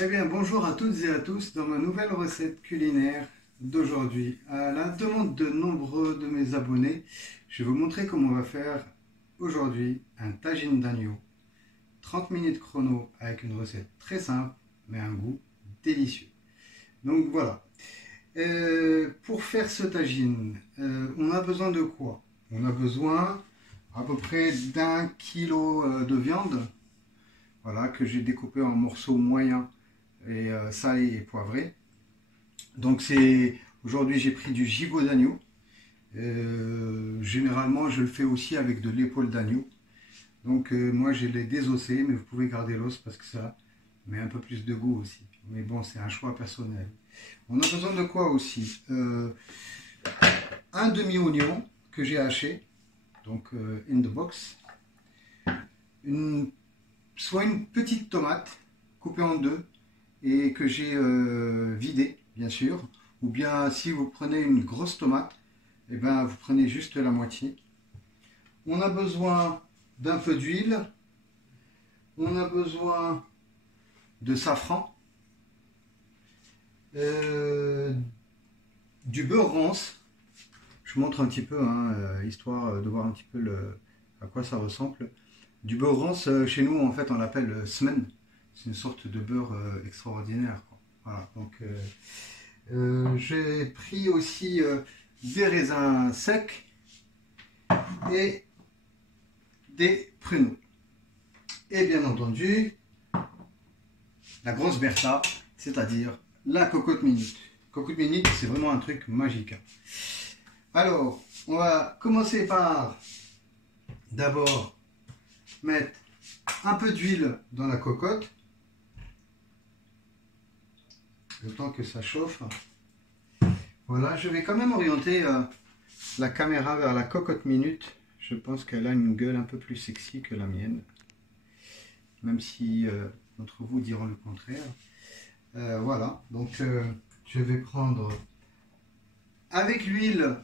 Eh bien, bonjour à toutes et à tous dans ma nouvelle recette culinaire d'aujourd'hui. À la demande de nombreux de mes abonnés, je vais vous montrer comment on va faire aujourd'hui un tagine d'agneau. 30 minutes chrono avec une recette très simple, mais un goût délicieux. Donc voilà. Pour faire ce tagine, on a besoin de quoi? On a besoin à peu près d'1 kilo de viande, voilà, que j'ai découpé en morceaux moyens et salé et poivré. Donc c'est aujourd'hui j'ai pris du gigot d'agneau. Généralement je le fais aussi avec de l'épaule d'agneau. Donc moi je l'ai désossé, mais vous pouvez garder l'os parce que ça met un peu plus de goût aussi. Mais bon, c'est un choix personnel. On a besoin de quoi aussi? Un demi-oignon que j'ai haché, donc in the box. Une, soit une petite tomate coupée en deux et que j'ai vidée, bien sûr. Ou bien si vous prenez une grosse tomate, et ben, vous prenez juste la moitié. On a besoin d'un peu d'huile. On a besoin de safran. euh, du beurre rance. Je vous montre un petit peu, hein, histoire de voir un petit peu à quoi ça ressemble. Du beurre rance, chez nous, en fait, on l'appelle semen. C'est une sorte de beurre extraordinaire, quoi. Voilà, donc j'ai pris aussi des raisins secs et des pruneaux. Et bien entendu, la grosse Bertha, c'est-à-dire la cocotte minute. Cocotte minute, c'est vraiment un truc magique. Alors, on va commencer par d'abord mettre un peu d'huile dans la cocotte, le temps que ça chauffe. Voilà, je vais quand même orienter la caméra vers la cocotte minute. Je pense qu'elle a une gueule un peu plus sexy que la mienne, même si d'entre vous diront le contraire. Voilà, donc je vais prendre avec l'huile,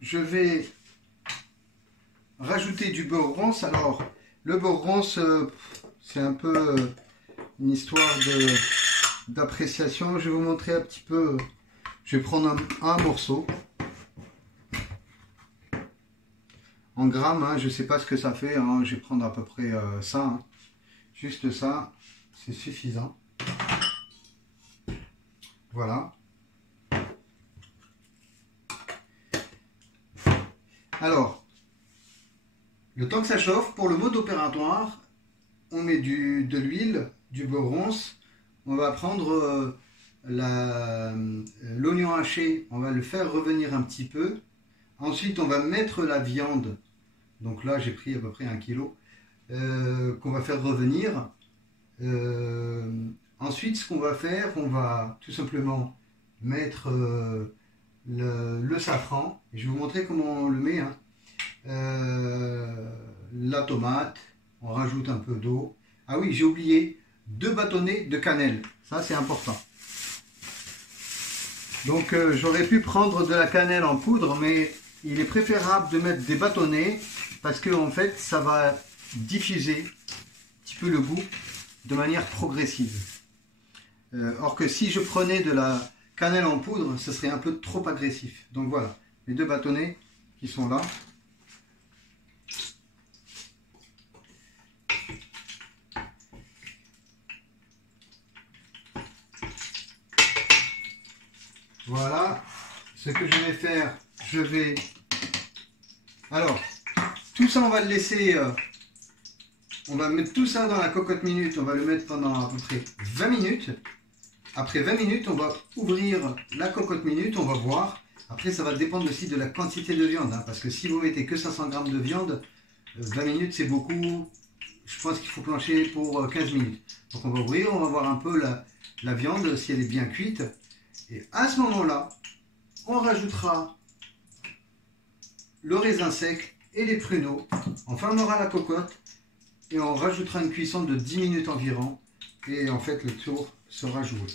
je vais rajouter du beurre rance. Alors, le beurre rance, c'est un peu une histoire d'appréciation. Je vais vous montrer un petit peu. Je vais prendre un morceau en grammes, hein, je ne sais pas ce que ça fait, hein, je vais prendre à peu près ça, hein. Juste ça, c'est suffisant. Voilà. Alors, le temps que ça chauffe, pour le mode opératoire, on met de l'huile, du beurre rance, on va prendre l'oignon haché, on va le faire revenir un petit peu. Ensuite, on va mettre la viande, donc là j'ai pris à peu près 1 kilo, qu'on va faire revenir. Ensuite, ce qu'on va faire, on va tout simplement mettre le safran. Et je vais vous montrer comment on le met, hein. La tomate, on rajoute un peu d'eau. Ah oui, j'ai oublié 2 bâtonnets de cannelle. Ça, c'est important. Donc, j'aurais pu prendre de la cannelle en poudre, mais il est préférable de mettre des bâtonnets parce que en fait, ça va diffuser un petit peu le goût de manière progressive. Or que si je prenais de la cannelle en poudre, ce serait un peu trop agressif. Donc voilà, les 2 bâtonnets qui sont là. Voilà, ce que je vais faire, je vais... Alors, tout ça on va le laisser... on va mettre tout ça dans la cocotte minute, on va le mettre pendant à peu près 20 minutes. Après 20 minutes, on va ouvrir la cocotte minute, on va voir. Après, ça va dépendre aussi de la quantité de viande, hein, parce que si vous mettez que 500 grammes de viande, 20 minutes c'est beaucoup. Je pense qu'il faut plancher pour 15 minutes. Donc on va ouvrir, on va voir un peu la viande, si elle est bien cuite. Et à ce moment-là, on rajoutera le raisin sec et les pruneaux. On fermera la cocotte et on rajoutera une cuisson de 10 minutes environ. Et en fait, le tour sera joué.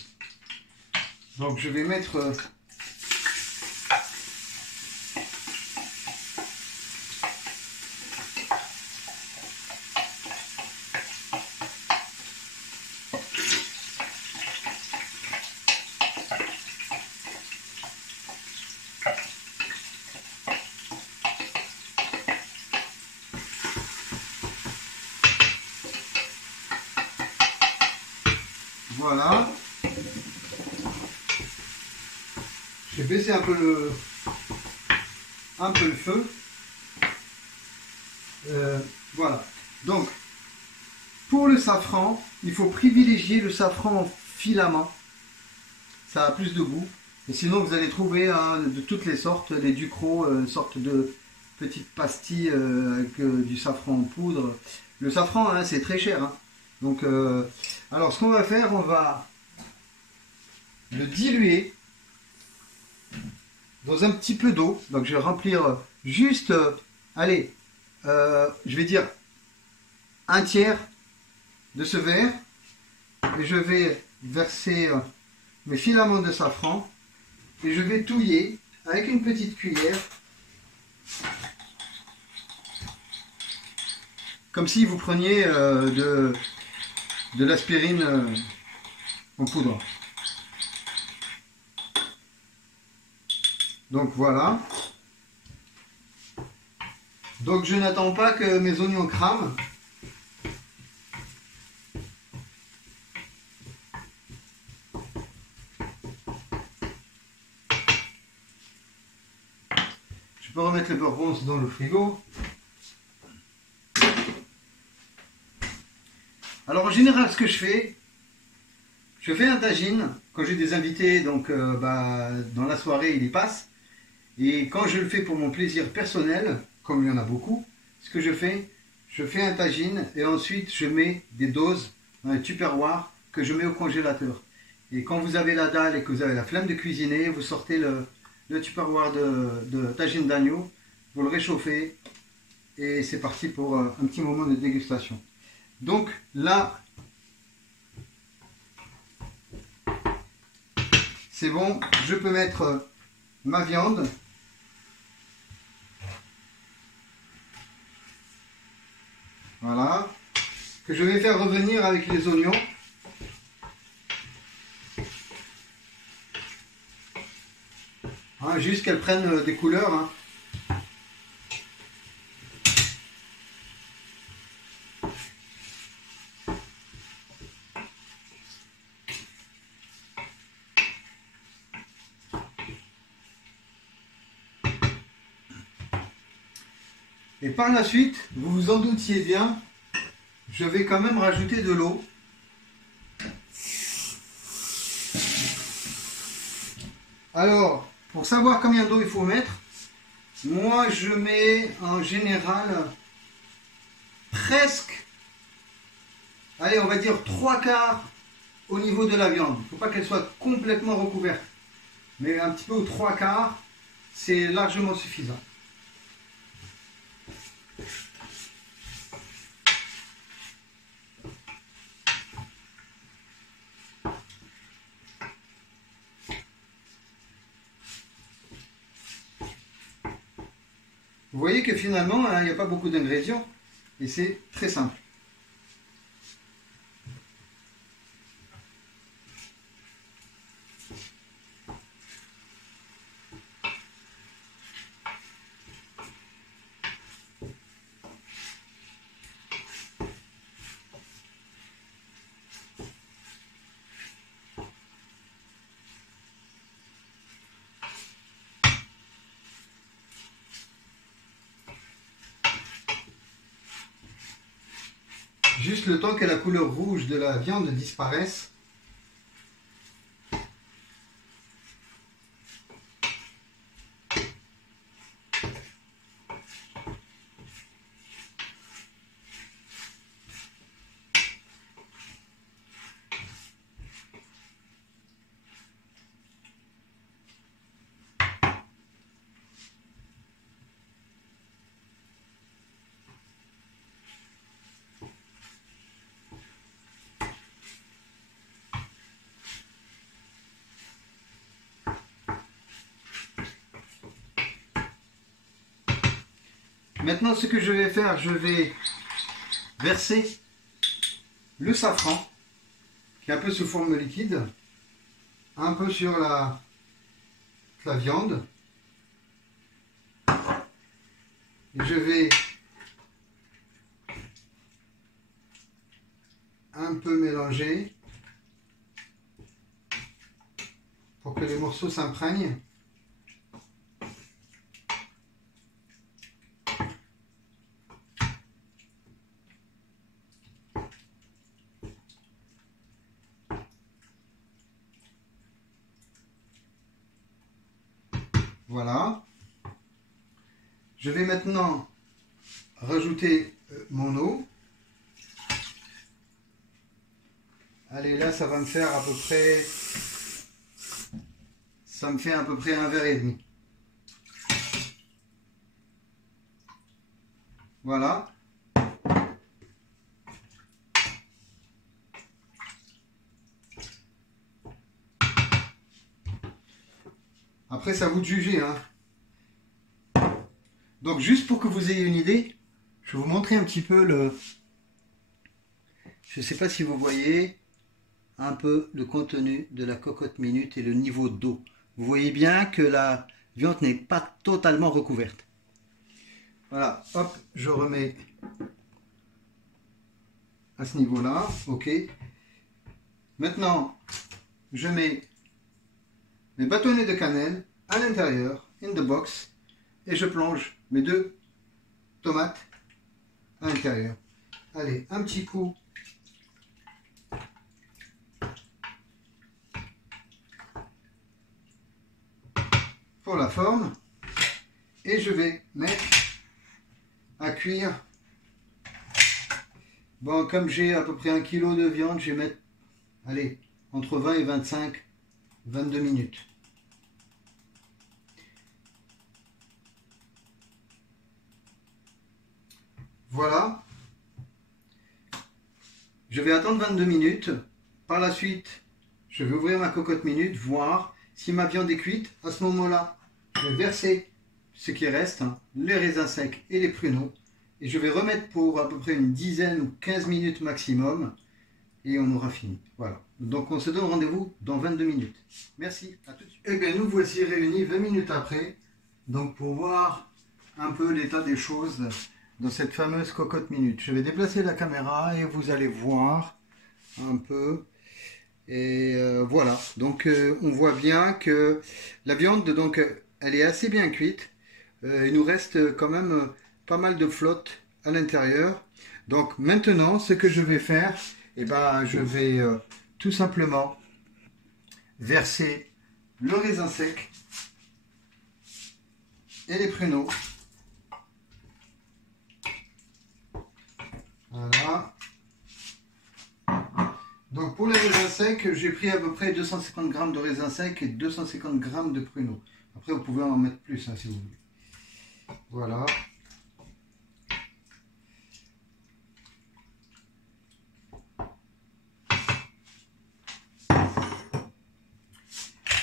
Donc je vais mettre Voilà. Je vais baisser un peu le feu. Voilà. Donc, pour le safran, il faut privilégier le safran en filament. Ça a plus de goût. Et sinon, vous allez trouver de toutes les sortes, les Ducros, une sorte de petites pastilles avec du safran en poudre. Le safran, hein, c'est très cher. Hein. Donc, alors, ce qu'on va faire, on va le diluer dans un petit peu d'eau. Donc, je vais remplir juste, allez, je vais dire un tiers de ce verre. Et je vais verser mes filaments de safran. Et je vais touiller avec une petite cuillère. Comme si vous preniez de l'aspirine en poudre. Donc voilà. Donc je n'attends pas que mes oignons crament. Je peux remettre le beurre bronze dans le frigo. Alors en général, ce que je fais un tagine quand j'ai des invités, donc dans la soirée ils y passent. Et quand je le fais pour mon plaisir personnel, comme il y en a beaucoup, ce que je fais un tagine et ensuite je mets des doses dans un tupperware que je mets au congélateur. Et quand vous avez la dalle et que vous avez la flemme de cuisiner, vous sortez le tupperware de tagine d'agneau, vous le réchauffez et c'est parti pour un petit moment de dégustation. Donc là, c'est bon, je peux mettre ma viande. Voilà, que je vais faire revenir avec les oignons. Hein, juste qu'elles prennent des couleurs. Hein. Et par la suite, vous vous en doutiez bien, je vais quand même rajouter de l'eau. Alors, pour savoir combien d'eau il faut mettre, moi je mets en général presque, allez on va dire 3/4 au niveau de la viande. Il ne faut pas qu'elle soit complètement recouverte, mais un petit peu aux 3/4, c'est largement suffisant. Vous voyez que finalement, il n'y a pas beaucoup d'ingrédients et c'est très simple. Juste le temps que la couleur rouge de la viande disparaisse. Maintenant, ce que je vais faire, je vais verser le safran, qui est un peu sous forme liquide, un peu sur la viande. Et je vais un peu mélanger. que les morceaux s'imprègnent. Voilà. Je vais maintenant rajouter mon eau. Allez, là, ça va me faire à peu près... Ça me fait à peu près 1 verre et demi. Voilà. Après, c'est à vous de juger, hein. Donc, juste pour que vous ayez une idée, je vais vous montrer un petit peu le... Je ne sais pas si vous voyez un peu le contenu de la cocotte minute et le niveau d'eau. Vous voyez bien que la viande n'est pas totalement recouverte. Voilà, hop, je remets à ce niveau-là, ok. Maintenant, je mets mes bâtonnets de cannelle à l'intérieur, in the box, et je plonge mes 2 tomates à l'intérieur. Allez, un petit coup. Pour la forme. Et je vais mettre à cuire. Bon, comme j'ai à peu près 1 kg de viande, je vais mettre, allez, entre 20 et 25, 22 minutes. Voilà. Je vais attendre 22 minutes. Par la suite, je vais ouvrir ma cocotte minute, voir si ma viande est cuite. À ce moment-là, je vais verser ce qui reste, hein, les raisins secs et les pruneaux. Et je vais remettre pour à peu près une dizaine ou 15 minutes maximum. Et on aura fini. Voilà. Donc on se donne rendez-vous dans 22 minutes. Merci, à tout de suite. Eh bien nous voici réunis 20 minutes après. Donc pour voir un peu l'état des choses dans cette fameuse cocotte minute. Je vais déplacer la caméra et vous allez voir un peu. Et voilà. Donc on voit bien que la viande, donc, elle est assez bien cuite. Il nous reste quand même pas mal de flotte à l'intérieur. Donc maintenant, ce que je vais faire, eh ben, je vais tout simplement verser le raisin sec et les pruneaux. Voilà. Donc pour les raisins secs, j'ai pris à peu près 250 g de raisins secs et 250 g de pruneaux. Après, vous pouvez en mettre plus, hein, si vous voulez. Voilà.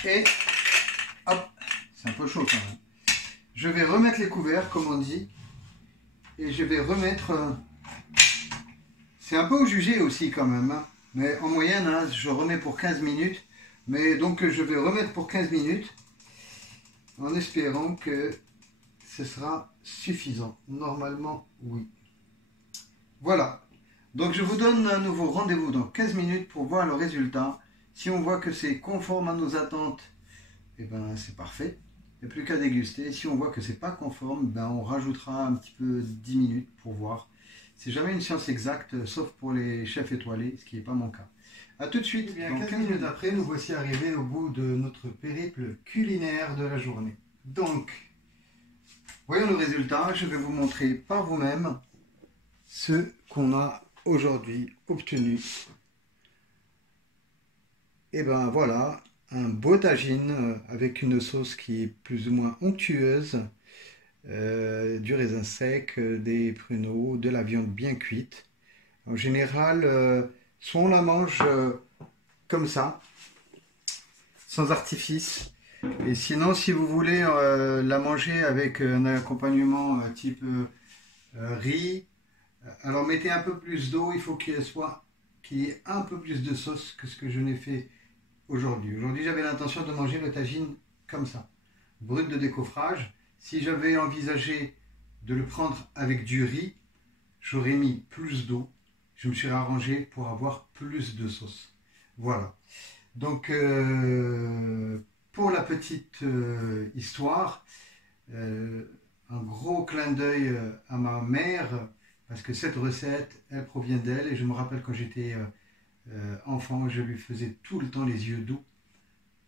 Et hop, c'est un peu chaud quand même. Je vais remettre les couverts, comme on dit. Et je vais remettre... c'est un peu au jugé aussi quand même, hein. Mais en moyenne, hein, je remets pour 15 minutes. Mais donc je vais remettre pour 15 minutes. En espérant que ce sera suffisant. Normalement, oui. Voilà. Donc je vous donne un nouveau rendez-vous dans 15 minutes pour voir le résultat. Si on voit que c'est conforme à nos attentes, eh ben c'est parfait. Il n'y a plus qu'à déguster. Si on voit que c'est pas conforme, ben on rajoutera un petit peu 10 minutes pour voir. C'est jamais une science exacte, sauf pour les chefs étoilés, ce qui n'est pas mon cas. A tout de suite. Eh bien, 15 minutes après, nous voici arrivés au bout de notre périple culinaire de la journée. Donc, voyons le résultat. Je vais vous montrer par vous-même ce qu'on a aujourd'hui obtenu. Et ben voilà, un beau tagine avec une sauce qui est plus ou moins onctueuse, du raisin sec, des pruneaux, de la viande bien cuite. En général, soit on la mange comme ça, sans artifice, et sinon si vous voulez la manger avec un accompagnement type riz, alors mettez un peu plus d'eau, il faut qu'il y ait un peu plus de sauce que ce que je n'ai fait aujourd'hui. Aujourd'hui j'avais l'intention de manger le tagine comme ça, brut de décoffrage. Si j'avais envisagé de le prendre avec du riz, j'aurais mis plus d'eau. Je me suis arrangé pour avoir plus de sauce. Voilà. Donc, pour la petite histoire, un gros clin d'œil à ma mère, parce que cette recette, elle provient d'elle. Et je me rappelle quand j'étais enfant, je lui faisais tout le temps les yeux doux,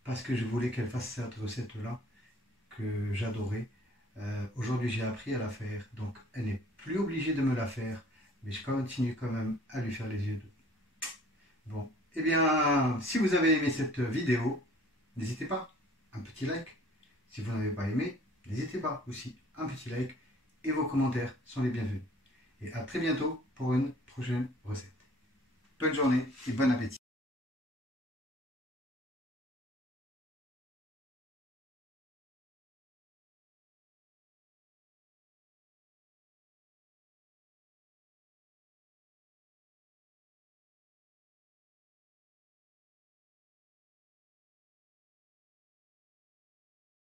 parce que je voulais qu'elle fasse cette recette-là, que j'adorais. Aujourd'hui, j'ai appris à la faire, donc elle n'est plus obligée de me la faire, mais je continue quand même à lui faire les yeux doux. Bon, eh bien, si vous avez aimé cette vidéo, n'hésitez pas, un petit like. Si vous n'avez pas aimé, n'hésitez pas aussi, un petit like. Et vos commentaires sont les bienvenus. Et à très bientôt pour une prochaine recette. Bonne journée et bon appétit.